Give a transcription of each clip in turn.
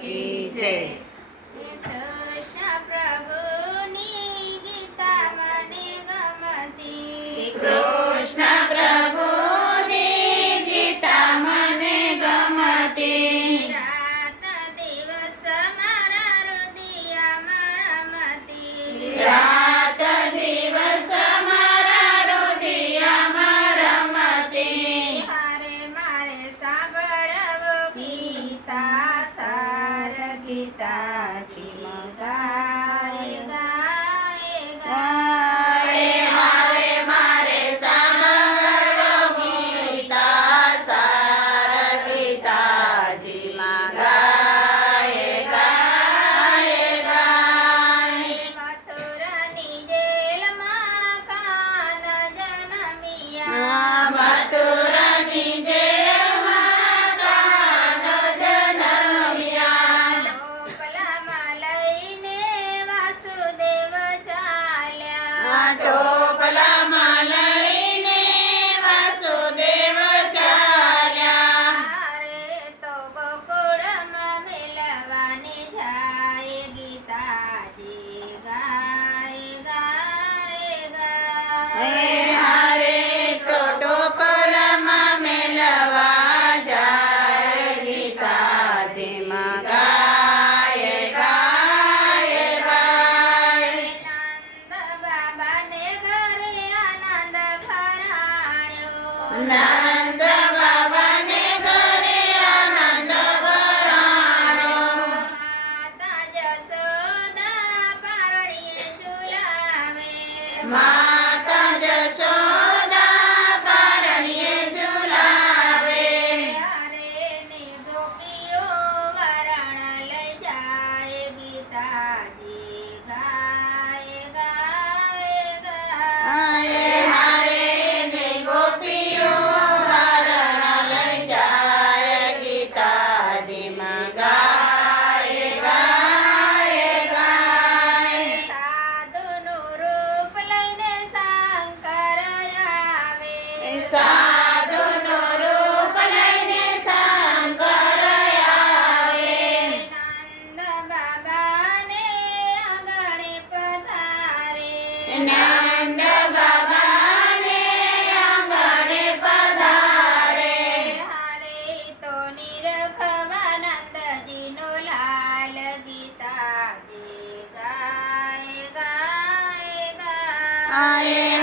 કી જય No. Amen.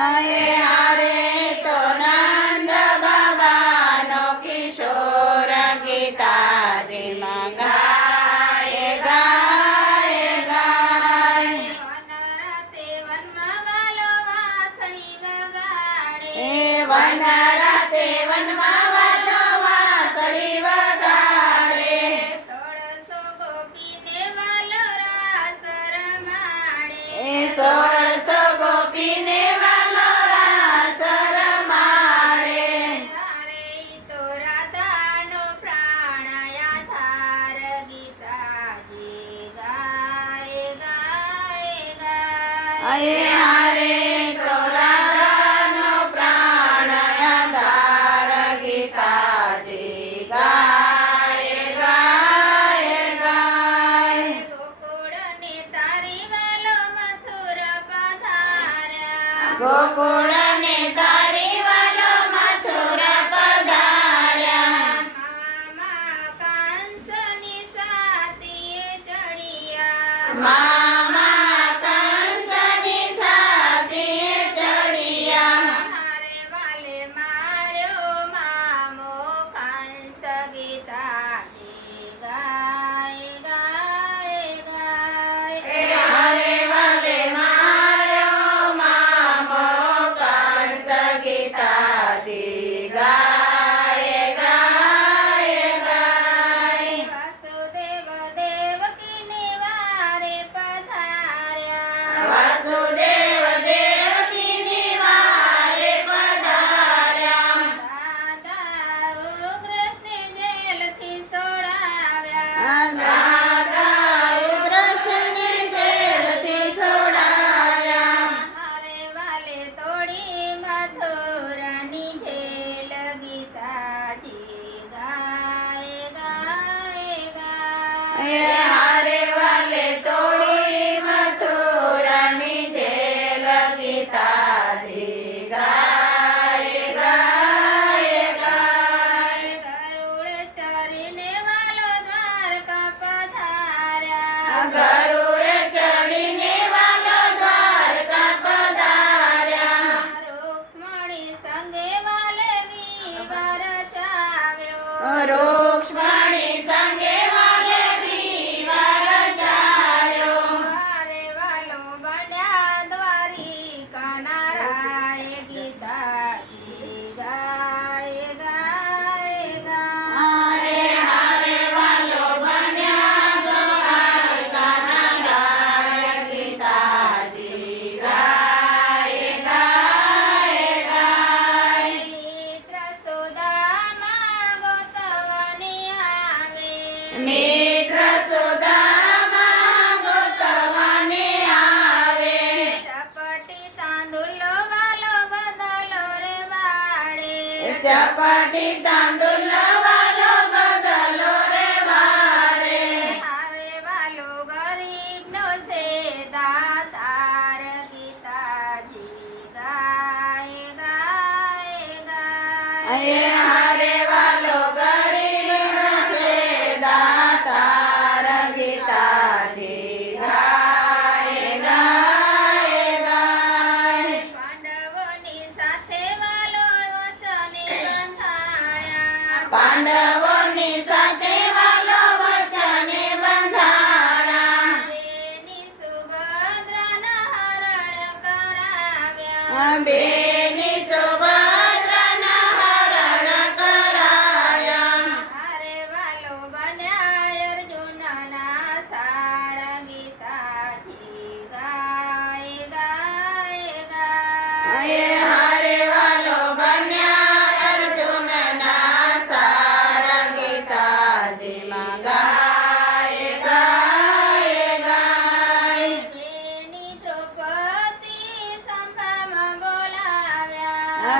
Yeah. た。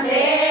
Amém.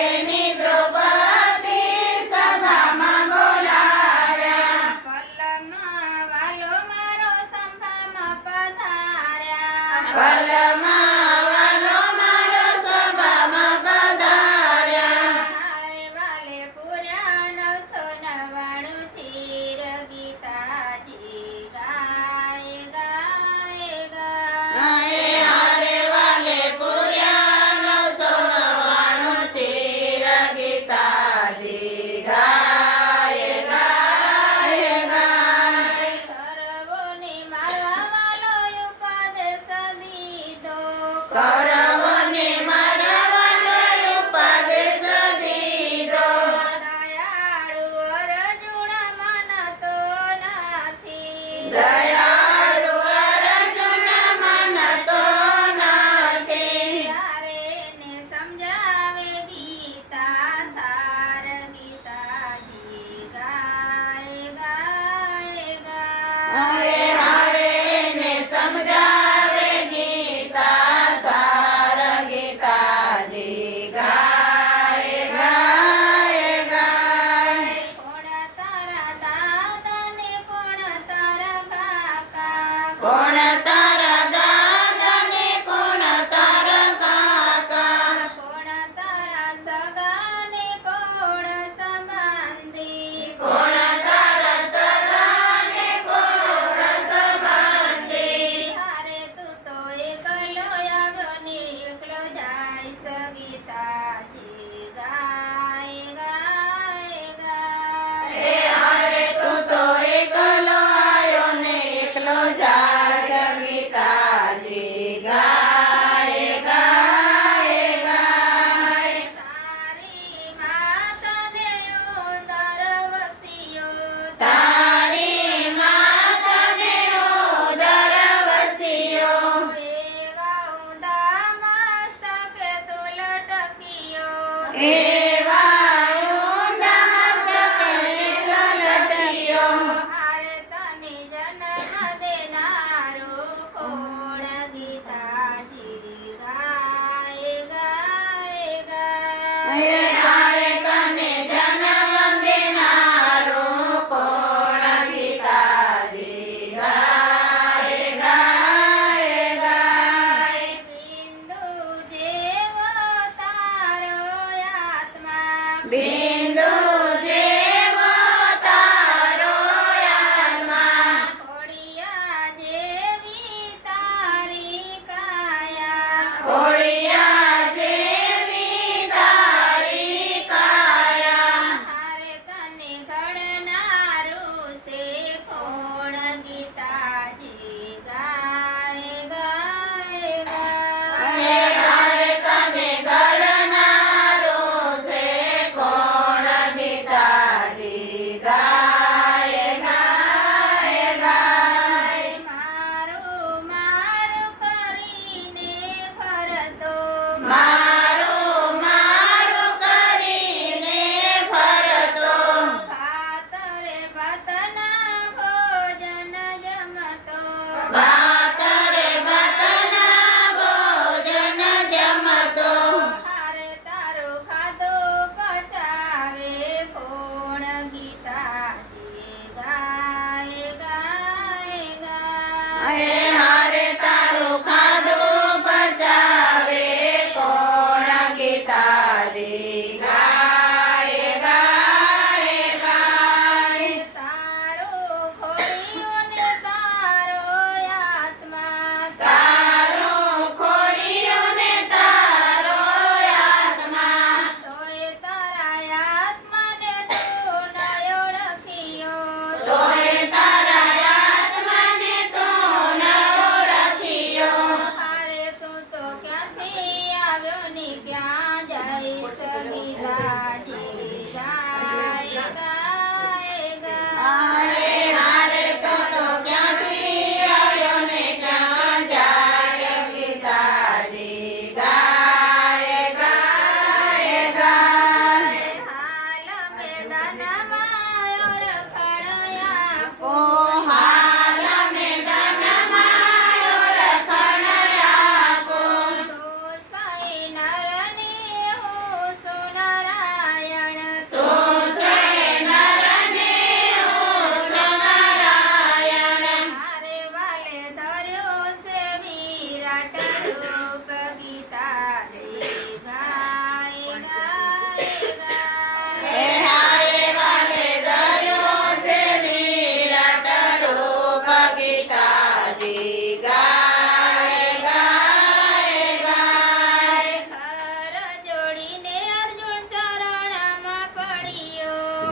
Viendo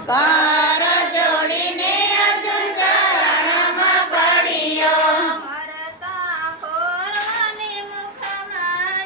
કર જોડીને અર્જુન ચરણમાં પડ્યો. મરતા કોરને મુખમાં